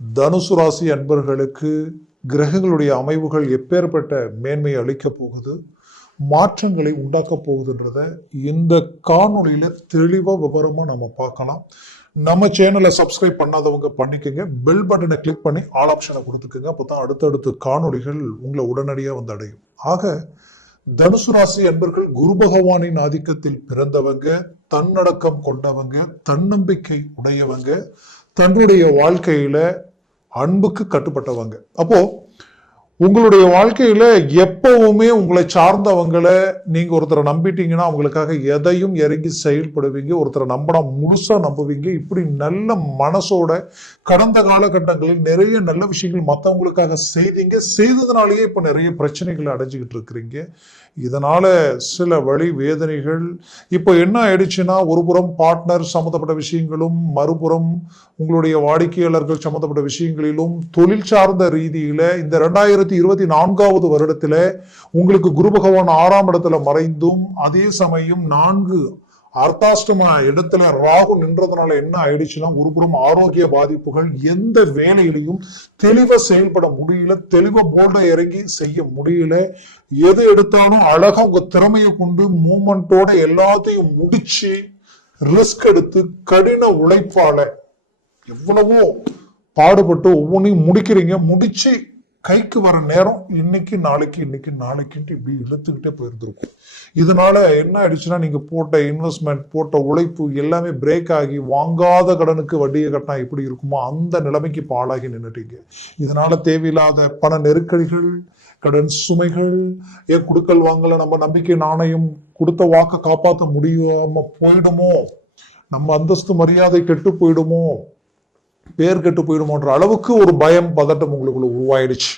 தனுசு ராசி அன்பர்களுக்கு கிரகங்களுடைய அமைவுகள் எப்பேற்பட்ட மேன்மையை அளிக்கப் போகுது, மாற்றங்களை உண்டாக்க போகுதுன்றத இந்த காணொளியில தெளிவா விவரமா நம்ம பார்க்கலாம். நம்ம சேனலை சப்ஸ்கிரைப் பண்ணாதவங்க பண்ணிக்கோங்க, பெல் பட்டனை கிளிக் பண்ணி ஆல் ஆப்ஷனை கொடுத்துக்கோங்க. அப்பதான் அடுத்தடுத்து காணொளிகள் உங்களை உடனடியாக வந்து அடையும். ஆக தனுசு ராசி அன்பர்கள் குரு பகவானின் ஆதிக்கத்தில் பிறந்தவங்க, தன்னடக்கம் கொண்டவங்க, தன்னம்பிக்கை உடையவங்க, தன்னுடைய வாழ்க்கையில அன்புக்கு கட்டுப்பட்டவங்க. அப்போ உங்களுடைய வாழ்க்கையில எப்பவுமே உங்களை சார்ந்தவங்களை நீங்க ஒருத்தரை நம்பிட்டீங்கன்னா அவங்களுக்காக எதையும் இறங்கி செயல்படுவீங்க. ஒருத்தரை நம்பினா முழுசா நம்புவீங்க. இப்படி நல்ல மனசோட கடந்த காலகட்டங்களில் நிறைய நல்ல விஷயங்கள் மற்றவங்களுக்காக செய்ததுனாலேயே இப்ப நிறைய பிரச்சனைகளை அடைஞ்சுக்கிட்டு இருக்கிறீங்க. இதனால சில வழி வேதனைகள். இப்போ என்ன ஆயிடுச்சுன்னா, ஒரு புறம் பார்ட்னர் சம்மந்தப்பட்ட விஷயங்களும், மறுபுறம் உங்களுடைய வாடிக்கையாளர்கள் சம்மந்தப்பட்ட விஷயங்களிலும், தொழில் சார்ந்த ரீதியில இந்த 2024 வருடத்துல உங்களுக்கு குரு பகவான் 6ஆம் இடத்துல மறைந்தும், அதே சமயம் 4 அர்த்தாஷ்டம இடத்துல ராகு நின்றதுனால என்ன ஆயிடுச்சுன்னா, ஒருபுறம் ஆரோக்கிய பாதிப்புகள், எந்த வேலையிலையும் தெளிவா செயல்பட முடியல, தெளிவா போல்டா இறங்கி செய்ய முடியல. எது எடுத்தாலும் அழகா உங்க திறமையை கொண்டு மூமெண்டோட எல்லாத்தையும் முடிச்சு ரிஸ்க் எடுத்து கடின உழைப்பால எவ்வளவோ பாடுபட்டு ஒவ்வொன்றையும் முடிக்கிறீங்க. முடிச்சு கைக்கு வர நேரம் இன்னைக்கு நாளைக்குன்ட்டு இப்படி இழுத்துக்கிட்டே போயிருந்திருக்கும். இதனால என்ன ஆயிடுச்சுன்னா, நீங்க போட்ட இன்வெஸ்ட்மெண்ட், போட்ட உழைப்பு எல்லாமே பிரேக் ஆகி வாங்காத கடனுக்கு வட்டியை கட்டினா எப்படி இருக்குமோ அந்த நிலைமைக்கு பாழாகி நின்றுட்டீங்க. இதனால தேவையில்லாத பண நெருக்கடிகள், கடன் சுமைகள், ஏன் குடுக்கல் வாங்கல, நம்ம நம்பிக்கை நாணயம் கொடுத்த வாக்க காப்பாற்ற முடியாம போயிடுமோ, நம்ம அந்தஸ்து மரியாதை கெட்டு போயிடுமோ, பேர் கெட்டு போயிடுமோன்ற அளவுக்கு ஒரு பயம், பதட்டம் உங்களுக்குள்ள உருவாயிடுச்சு.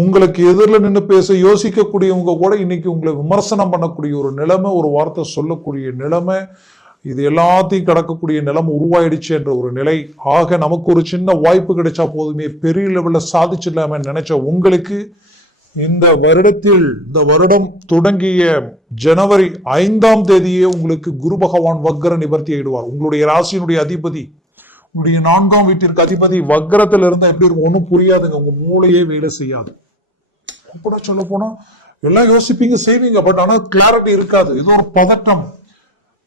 உங்களுக்கு எதிரில் நின்று பேச யோசிக்கக்கூடியவங்க கூட இன்னைக்கு உங்களை விமர்சனம் பண்ணக்கூடிய ஒரு நிலைமை, ஒரு வார்த்தை சொல்லக்கூடிய நிலைமை, இது எல்லாத்தையும் கடக்கக்கூடிய நிலைமை உருவாயிடுச்சு என்ற ஒரு நிலை. ஆக நமக்கு ஒரு சின்ன வாய்ப்பு கிடைச்சா போதுமே, பெரிய லெவலில் சாதிச்சிடலாம நினைச்ச உங்களுக்கு இந்த வருடம் தொடங்கிய ஜனவரி 5ஆம் தேதியே உங்களுக்கு குரு பகவான் வக்ர நிவர்த்தி ஆயிடுவார். உங்களுடைய ராசியினுடைய அதிபதி, உங்களுடைய 4ஆம் வீட்டிற்கு அதிபதி வக்ரத்துல இருந்தா எப்படி இருக்கும் ஒன்னும் புரியாதுங்க. உங்க மூளையே வேலை செய்யாது. அப்படி சொல்ல போனா எல்லாம் யோசிப்பீங்க, செய்வீங்க, பட் ஆனா கிளாரிட்டி இருக்காது. ஏதோ ஒரு பதட்டம்,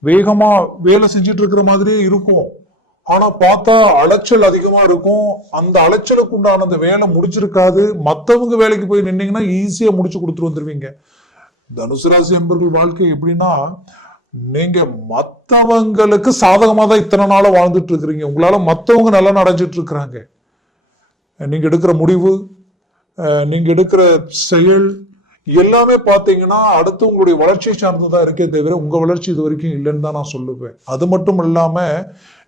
வேகமா வேலை செஞ்சுட்டு இருக்கிற மாதிரியே இருக்கும். ஆனா பார்த்தா அலைச்சல் அதிகமா இருக்கும். அந்த அலைச்சலுக்கு உண்டான அந்த வேலை முடிச்சிருக்காது. மத்தவங்க வேலைக்கு போய் நின்னீங்கன்னா ஈஸியா முடிச்சு கொடுத்துட்டு வந்துருவீங்க. தனுசு ராசி என்பர்கள் வாழ்க்கை எப்படின்னா, நீங்க மத்தவங்களுக்கு சாதகமா தான் இத்தனை நாள வாழ்ந்துட்டு இருக்கிறீங்க. உங்களால மத்தவங்க நல்லா அடைஞ்சிட்டு இருக்கிறாங்க. நீங்க எடுக்கிற முடிவு, நீங்க எடுக்கிற செயல் எல்லாமே பாத்தீங்கன்னா அடுத்து உங்களுடைய வளர்ச்சியை சார்ந்துதான் இருக்கே தவிர உங்க வளர்ச்சி இது வரைக்கும் இல்லைன்னு தான் நான் சொல்லுவேன். அது மட்டும் இல்லாம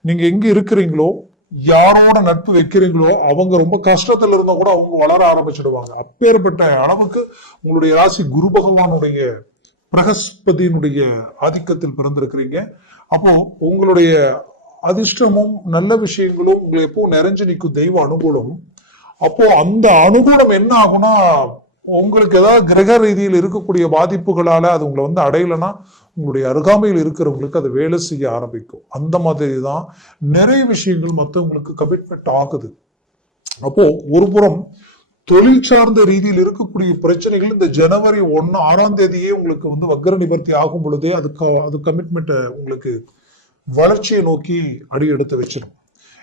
நீங்க எங்க இருக்கிறீங்களோ, யாரோட நட்பு வைக்கிறீங்களோ, அவங்க ரொம்ப கஷ்டத்துல இருந்தா கூட அவங்க வளர ஆரம்பிச்சிடுவாங்க. அப்பேற்பட்ட அளவுக்கு உங்களுடைய ராசி குரு பகவானுடைய பிரகஸ்பதியினுடைய ஆதிக்கத்தில் பிறந்திருக்கிறீங்க. அப்போ உங்களுடைய அதிர்ஷ்டமும் நல்ல விஷயங்களும் உங்களை எப்போ நிறைஞ்சு நிற்கும், தெய்வ அனுகூலம். அப்போ அந்த அனுகூலம் என்ன ஆகும்னா, உங்களுக்கு ஏதாவது கிரக ரீதியில் இருக்கக்கூடிய பாதிப்புகளால அது உங்களை வந்து அடையலைன்னா உங்களுடைய அருகாமையில் இருக்கிறவங்களுக்கு அது வேலை செய்ய ஆரம்பிக்கும். அந்த மாதிரி தான் நிறைய விஷயங்கள் மற்றவங்களுக்கு கமிட்மெண்ட் ஆகுது. அப்போ ஒரு புறம் தொழில் சார்ந்த ரீதியில் இருக்கக்கூடிய பிரச்சனைகள் இந்த ஜனவரி 6ஆம் தேதியே உங்களுக்கு வந்து வக்ர நிவர்த்தி ஆகும் பொழுதே அது கமிட்மெண்ட் உங்களுக்கு வளர்ச்சியை நோக்கி அடி எடுத்து வச்சிடும்.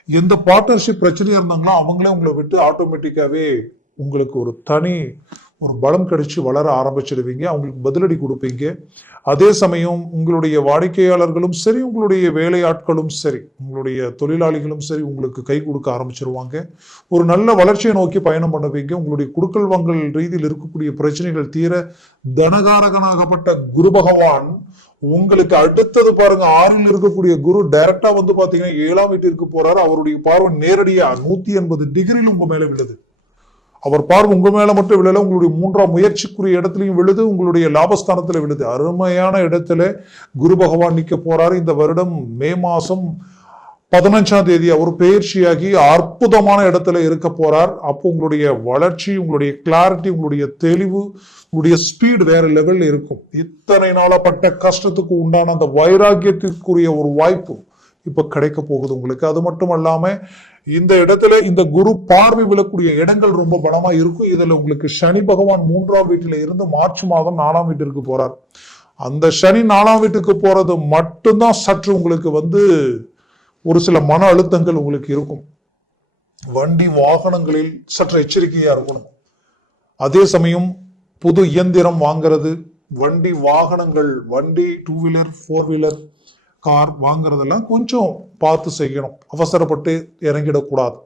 எந்த பார்ட்னர்ஷிப் பிரச்சனையா இருந்தாங்களோ அவங்களே உங்களை விட்டு ஆட்டோமேட்டிக்காவே உங்களுக்கு ஒரு பலம் கிடைச்சு வளர ஆரம்பிச்சிடுவீங்க. அவங்களுக்கு பதிலடி கொடுப்பீங்க. அதே சமயம் உங்களுடைய வாடிக்கையாளர்களும் சரி, உங்களுடைய வேலையாட்களும் சரி, உங்களுடைய தொழிலாளிகளும் சரி உங்களுக்கு கை கொடுக்க ஆரம்பிச்சிருவாங்க. ஒரு நல்ல வளர்ச்சியை நோக்கி பயணம் பண்ணுவீங்க. உங்களுடைய குடுக்கல் வாங்கல் ரீதியில் இருக்கக்கூடிய பிரச்சனைகள் தீர தனகாரகனாகப்பட்ட குரு பகவான் உங்களுக்கு அடுத்தது பாருங்க, 6ல் இருக்கக்கூடிய குரு டைரக்டா வந்து பாத்தீங்கன்னா 7ஆம் வீட்டிற்கு போறாரு. அவருடைய பார்வை நேரடியா 180 டிகிரியில் உங்க மேல விழுது. அவர் பார்வை உங்க மேல மட்டும் விழல, உங்களுடைய 3ஆம் முயற்சிக்குரிய இடத்துலையும் விழுது, உங்களுடைய லாபஸ்தானத்துல விழுது. அருமையான இடத்துல குரு பகவான் நிக்க போறாரு. இந்த வருடம் மே மாசம் 15ஆம் தேதி அவர் பயிற்சியாகி அற்புதமான இடத்துல இருக்க போறார். அப்போ உங்களுடைய வளர்ச்சி, உங்களுடைய கிளாரிட்டி, உங்களுடைய தெளிவு, உங்களுடைய ஸ்பீடு வேற லெவல்ல இருக்கும். இத்தனை நாளப்பட்ட கஷ்டத்துக்கு உண்டான அந்த வைராக்கியத்திற்குரிய ஒரு வாய்ப்பு இப்ப கிடைக்க போகுது உங்களுக்கு. அது மட்டும் அல்லாம இந்த இடத்துல இந்த குரு பார்வை விழக்கூடிய இடங்கள் ரொம்ப பலமா இருக்கும். இதுல உங்களுக்கு சனி பகவான் 3ஆம் வீட்டில இருந்து மார்ச் மாதம் 4ஆம் வீட்டிற்கு போறார். அந்த சனி 4ஆம் வீட்டுக்கு போறது மட்டும்தான் சற்று உங்களுக்கு ஒரு சில மன அழுத்தங்கள் உங்களுக்கு இருக்கும். வண்டி வாகனங்களில் சற்று எச்சரிக்கையா இருக்கணும். அதே சமயம் புது இயந்திரம் வாங்குறது, வண்டி வாகனங்கள், வண்டி 2 வீலர் 4 வீலர் கார் வாங்குறதெல்லாம் கொஞ்சம் பார்த்து செய்யணும். அவசரப்பட்டு இறங்கிடக்கூடாது.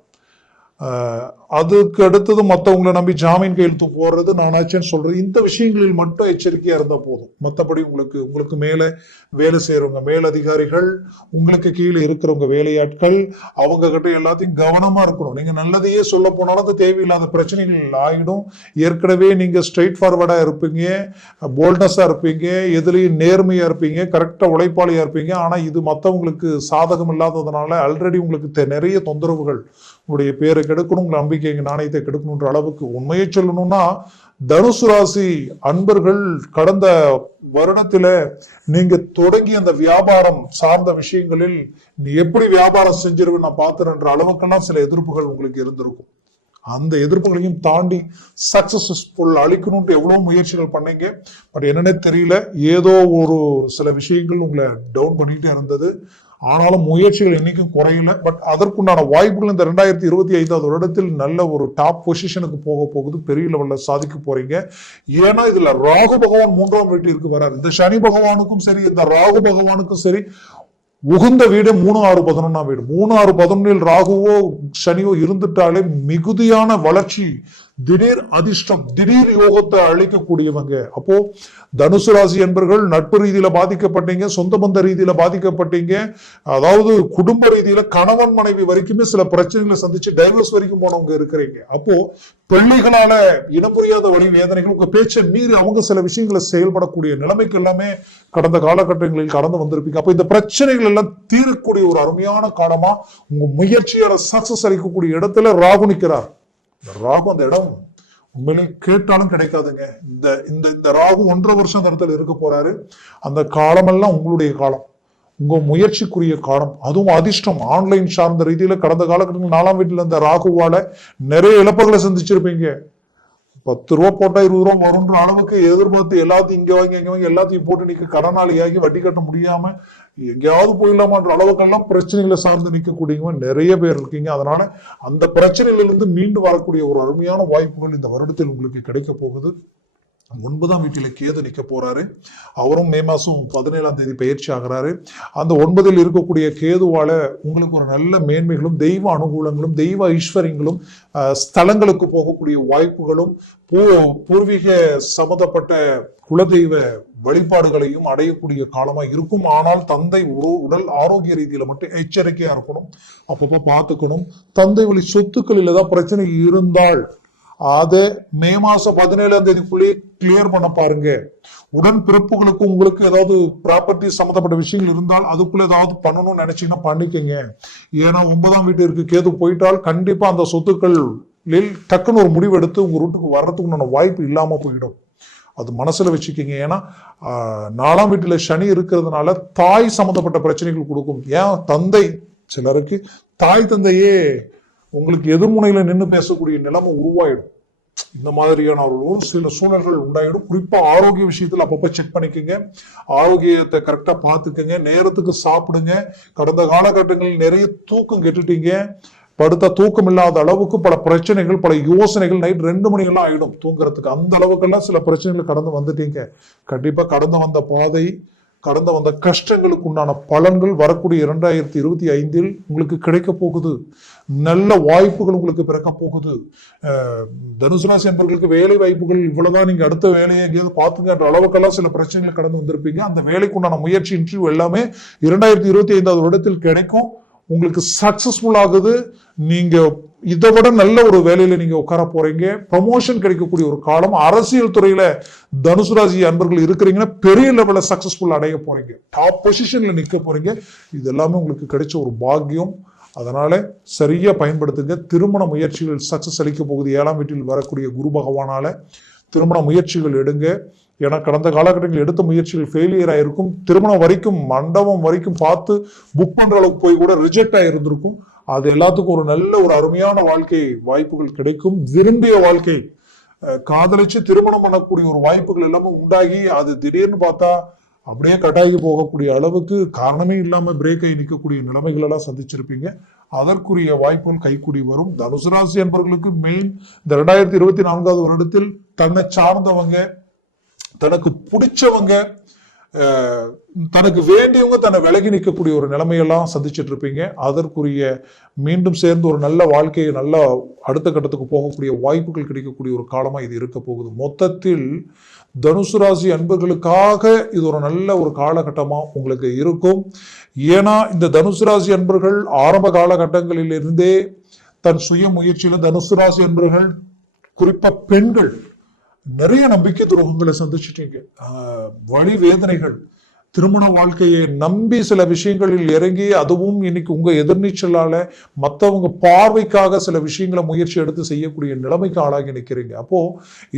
அதுக்கு அடுத்தது மற்றவங்களை நம்பி ஜாமீன் கையெழுத்து போடுறது, நானாச்சுன்னு சொல்றது, இந்த விஷயங்களில் மட்டும் எச்சரிக்கையா இருந்தா போதும். மற்றபடி உங்களுக்கு மேல வேலை செய்யறவங்க, மேலதிகாரிகள், உங்களுக்கு கீழே இருக்கிறவங்க வேலையாட்கள், அவங்க கிட்ட எல்லாத்தையும் கவனமா இருக்கணும். நீங்க நல்லதையே சொல்ல போனாலும் அது தேவையில்லாத பிரச்சனைகள் ஆகிடும். ஏற்கனவே நீங்க ஸ்ட்ரெயிட் ஃபார்வர்டா இருப்பீங்க, போல்ட்னஸா இருப்பீங்க, எதுலையும் நேர்மையா இருப்பீங்க, கரெக்டா உழைப்பாளியா இருப்பீங்க. ஆனா இது மற்றவங்களுக்கு சாதகம் இல்லாததுனால ஆல்ரெடி உங்களுக்கு நிறைய தொந்தரவுகள், உங்களுடைய பேரை கெடுக்கணும், உங்க நம்பிக்கை நாணயத்தை கெடுக்கணுன்ற அளவுக்கு. உண்மையை சொல்லணும்னா தனுசு ராசி அன்பர்கள் கடந்த வருடத்தில நீங்க தொடங்கி அந்த வியாபாரம் சார்ந்த விஷயங்களில் நீ எப்படி வியாபாரம் செஞ்சிருவேன் நான் பார்த்துறேன்ற அளவுக்கெல்லாம் சில எதிர்ப்புகள் உங்களுக்கு இருந்திருக்கும். அந்த எதிர்ப்புகளையும் தாண்டி சக்சஸ்ஃபுல் அளிக்கணும்னு எவ்வளவு முயற்சிகள் பண்ணீங்க. பட் என்னன்னே தெரியல, ஏதோ ஒரு சில விஷயங்கள் உங்களை டவுன் பண்ணிட்டே இருந்தது. ஆனாலும் முயற்சிகள் என்னைக்கும் குறையல. பட் அதற்குண்டான வாய்ப்புகள் இந்த 2025 வருடத்தில் நல்ல ஒரு டாப் பொசிஷனுக்கு போக போகுது. பெரிய லெவல்ல சாதிக்க போறீங்க. ஏன்னா இதுல ராகு பகவான் 3ஆம் வீட்டிற்கு வராரு. இந்த சனி பகவானுக்கும் சரி, இந்த ராகு பகவானுக்கும் சரி உகுந்த வீடு 3, 6, 11ஆம் வீடு. 3, 6, 11 ராகுவோ சனியோ இருந்துட்டாலே மிகுதியான வளர்ச்சி, திடீர் அதிர்ஷ்டம், திடீர் யோகத்தை அளிக்கக்கூடியவங்க. அப்போ தனுசு ராசி என்பர்கள் நட்பு ரீதியில பாதிக்கப்பட்டீங்க, சொந்த பந்த ரீதியில பாதிக்கப்பட்டீங்க, அதாவது குடும்ப ரீதியில கணவன் மனைவி வரைக்குமே சில பிரச்சனைகளை சந்திச்சு டைவர்ஸ் வரைக்கும் போனவங்க இருக்கிறீங்க. அப்போ பிள்ளைகளால இனம் புரியாத வழி வேதனைகள், உங்க பேச்சை மீறி அவங்க சில விஷயங்களை செயல்படக்கூடிய நிலைமைக்கு எல்லாமே கடந்த காலகட்டங்களில் கடந்து வந்திருப்பீங்க. அப்போ இந்த பிரச்சனைகள் எல்லாம் தீரக்கூடிய ஒரு அருமையான காலமா உங்க முயற்சியால சக்சஸ் அளிக்கக்கூடிய இடத்துல ராகு நிற்கிறார். ராகு அந்த இடம் உண்மையிலே கேட்டாலும் கிடைக்காதுங்க. இந்த ராகு 1.5 வருஷம் அந்த இடத்துல இருக்க போறாரு. அந்த காலமெல்லாம் உங்களுடைய காலம், உங்க முயற்சிக்குரிய காலம். அதுவும் அதிர்ஷ்டம் ஆன்லைன் சார்ந்த ரீதியில கடந்த காலகட்டத்தில் 4ஆம் வீட்டுல இருந்த ராகுவால நிறைய இழப்புகளை சந்திச்சிருப்பீங்க. 10 ரூபா போட்டா 20 ரூபா வரும்ன்ற அளவுக்கு எதிர்பார்த்து எல்லாத்தையும் இங்க வாங்கி அங்க வாங்கி எல்லாத்தையும் போட்டு நீங்க கடனாளியாகி வட்டி கட்ட முடியாம எங்கேயாவது போயிடலாமான்ற அளவுக்கெல்லாம் பிரச்சனைகளை சார்ந்து நிற்கக்கூடியவங்க நிறைய பேர் இருக்கீங்க. அதனால அந்த பிரச்சனையிலிருந்து மீண்டு வரக்கூடிய ஒரு அருமையான வாய்ப்புகள் இந்த வருடத்தில் உங்களுக்கு கிடைக்க போகுது. 9ஆம் வீட்டில கேது நிற்க போறாரு. அவரும் மே மாசம் 17ஆம் தேதி பயிற்சி ஆகிறாரு. அந்த 9ல் இருக்கக்கூடிய கேதுவால உங்களுக்கு ஒரு நல்ல மேன்மைகளும், தெய்வ அனுகூலங்களும், தெய்வ ஐஸ்வர்யங்களும், ஸ்தலங்களுக்கு போகக்கூடிய வாய்ப்புகளும், பூர்வீக சம்பந்தப்பட்ட குலதெய்வ வழிபாடுகளையும் அடையக்கூடிய காலமா இருக்கும். ஆனால் தந்தை உடல் ஆரோக்கிய ரீதியில மட்டும் எச்சரிக்கையா இருக்கணும், அப்பப்போ பார்த்துக்கணும். தந்தை வழி சொத்துக்களில் ஏதாவது பிரச்சனை இருந்தால் அதை மே மாசம் 17ஆம் தேதிக்குள்ளேயே கிளியர் பண்ண பாருங்க. உடன் பிறப்புகளுக்கு உங்களுக்கு ஏதாவது ப்ராப்பர்ட்டி சம்பந்தப்பட்ட விஷயங்கள் இருந்தால் அதுக்குள்ள ஏதாவது பண்ணணும்னு நினைச்சீங்கன்னா பண்ணிக்கங்க. ஏன்னா 9ஆம் வீட்டிற்கு கேது போயிட்டால் கண்டிப்பா அந்த சொத்துக்களில் டக்குன்னு ஒரு முடிவு எடுத்து உங்க ரூட்டுக்கு வர்றதுக்கு வாய்ப்பு இல்லாம போயிடும். அது மனசுல வச்சுக்கிங்க. ஏன்னா 4ஆம் வீட்டுல சனி இருக்கிறதுனால தாய் சம்பந்தப்பட்ட பிரச்சனைகள் கொடுக்கும். ஏன் தந்தை, சிலருக்கு தாய் தந்தையே உங்களுக்கு எதிர்முனையில நின்று பேசக்கூடிய நிலைமை உருவாயிடும். இந்த மாதிரியான ஒரு சில சூழல்கள் உண்டாயிடும். குறிப்பா ஆரோக்கிய விஷயத்துல அப்பப்ப செக் பண்ணிக்கோங்க. ஆரோக்கியத்தை கரெக்டா பார்த்துக்கங்க. நேரத்துக்கு சாப்பிடுங்க. கடந்த காலகட்டங்களில் நிறைய தூக்கம் கெட்டுட்டீங்க. படுத்த தூக்கம் இல்லாத அளவுக்கு பல பிரச்சனைகள், பல யோசனைகள், நைட் 2 மணிக்கெல்லாம் ஆயிடும் தூங்குறதுக்கு. அந்த அளவுக்கெல்லாம் சில பிரச்சனைகள் கடந்து வந்துட்டீங்க. கண்டிப்பா கடந்து வந்த பாதை, கடந்து வந்த கஷ்டங்களுக்கு உண்டான பலன்கள் வரக்கூடிய 2025 உங்களுக்கு கிடைக்க போகுது. நல்ல வாய்ப்புகள் உங்களுக்கு பிறக்க போகுது. தனுசு ராசி என்பவர்களுக்கு வேலை வாய்ப்புகள் இவ்வளவுதான், நீங்க அடுத்த வேலையை எங்கேயாவது பாத்துங்கன்ற அளவுக்கெல்லாம் சில பிரச்சனைகள் கடந்து வந்திருப்பீங்க. அந்த வேலைக்கு உண்டான முயற்சி, இன்டர்வியூ எல்லாமே 2025 வருடத்தில் கிடைக்கும். உங்களுக்கு சக்சஸ்ஃபுல் ஆகுது. நீங்க இதை விட நல்ல ஒரு வேலையில நீங்க உட்கார போறீங்க. ப்ரமோஷன் கிடைக்கக்கூடிய ஒரு காலம். அரசியல் துறையில தனுசு ராசி அன்பர்கள் இருக்கிறீங்கன்னா பெரிய லெவல்ல சக்சஸ்ஃபுல் அடைய போறீங்க. டாப் பொசிஷன்ல நிக்க போறீங்க. இது எல்லாமே உங்களுக்கு கிடைச்ச ஒரு பாக்கியம். அதனால சரியா பயன்படுத்துங்க. திருமண முயற்சிகள் சக்சஸ் அளிக்க போகுது. 7ஆம் வீட்டில் வரக்கூடிய குரு பகவானால திருமண முயற்சிகள் எடுங்க. ஏன்னா கடந்த காலகட்டங்களில் எடுத்த முயற்சிகள் ஃபெயிலியர் ஆயிருக்கும். திருமணம் வரைக்கும் மண்டபம் வரைக்கும் பார்த்து புக் பண்ற அளவுக்கு போய் கூட ரிஜெக்ட் ஆயிருந்திருக்கும். அது எல்லாத்துக்கும் ஒரு நல்ல ஒரு அருமையான வாழ்க்கை வாய்ப்புகள் கிடைக்கும். விரும்பிய வாழ்க்கை காதலிச்சு திருமணம் பண்ணக்கூடிய ஒரு வாய்ப்புகள் எல்லாமே உண்டாகி அது திடீர்னு பார்த்தா அப்படியே கட்டாயி போகக்கூடிய அளவுக்கு காரணமே இல்லாம பிரேக் ஆகி நிற்கக்கூடிய நிலைமைகள் எல்லாம் சந்திச்சிருப்பீங்க. அதற்குரிய வாய்ப்புகள் கைக்கூடி வரும். தனுசு ராசி என்பவர்களுக்கு மெயின் இந்த 2024 வருடத்தில் தன்னை சார்ந்தவங்க, தனக்கு பிடிச்சவங்க, தனக்கு வேண்டியவங்க தன்னை விலகி நிற்கக்கூடிய ஒரு நிலைமையெல்லாம் சந்திச்சுட்டு இருப்பீங்க. அதற்குரிய மீண்டும் சேர்ந்து ஒரு நல்ல வாழ்க்கையை நல்ல அடுத்த கட்டத்துக்கு போகக்கூடிய வாய்ப்புகள் கிடைக்கக்கூடிய ஒரு காலமா இது இருக்க போகுது. மொத்தத்தில் தனுசு ராசி அன்பர்களுக்காக இது ஒரு நல்ல ஒரு காலகட்டமா உங்களுக்கு இருக்கும். ஏன்னா இந்த தனுசு ராசி அன்பர்கள் ஆரம்ப காலகட்டங்களிலிருந்தே தன் சுய முயற்சியில தனுசு ராசி அன்பர்கள், குறிப்பா பெண்கள், நிறைய நம்பிக்கை துரோகங்களை சந்திச்சிட்டீங்க. வழி வேதனைகள், திருமண வாழ்க்கையை நம்பி சில விஷயங்களில் இறங்கி அதுவும் இன்னைக்கு உங்க எதிர்நீச்சலால மற்றவங்க பார்வைக்காக சில விஷயங்களை முயற்சி எடுத்து செய்யக்கூடிய நிலைமைக்கு ஆளாகி நிற்கிறீங்க. அப்போ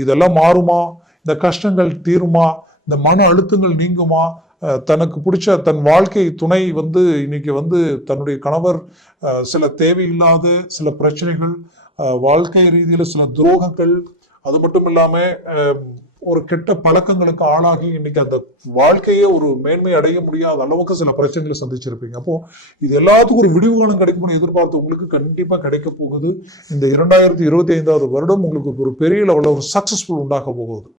இதெல்லாம் மாறுமா? இந்த கஷ்டங்கள் தீருமா? இந்த மன அழுத்தங்கள் நீங்குமா? தனக்கு பிடிச்ச தன் வாழ்க்கை துணை இன்னைக்கு தன்னுடைய கணவர் சில தேவையில்லாத சில பிரச்சனைகள், வாழ்க்கை ரீதியில சில துரோகங்கள், அது மட்டும் இல்லாம ஒரு கெட்ட பழக்கங்களுக்கு ஆளாகி இன்னைக்கு அந்த வாழ்க்கையே ஒரு மேன்மை அடைய முடியாத அளவுக்கு சில பிரச்சனைகளை சந்திச்சிருப்பீங்க. அப்போ இது எல்லாத்துக்கும் ஒரு விடிவு காலம் கிடைக்கும்னு எதிர்பார்த்து உங்களுக்கு கண்டிப்பா கிடைக்க போகுது. இந்த 2025 வருடம் உங்களுக்கு ஒரு பெரிய லெவலில் ஒரு சக்சஸ்ஃபுல் உண்டாக போகுது.